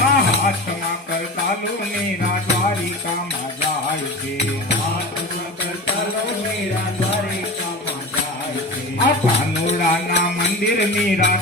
આ હાથમાં કરતાલો મીરા દ્વારિકામાં જાય છે હાથમાં કરતાલો મીરા દ્વારિકામાં જાય છે આ કાનુડાના મંદિર મીરા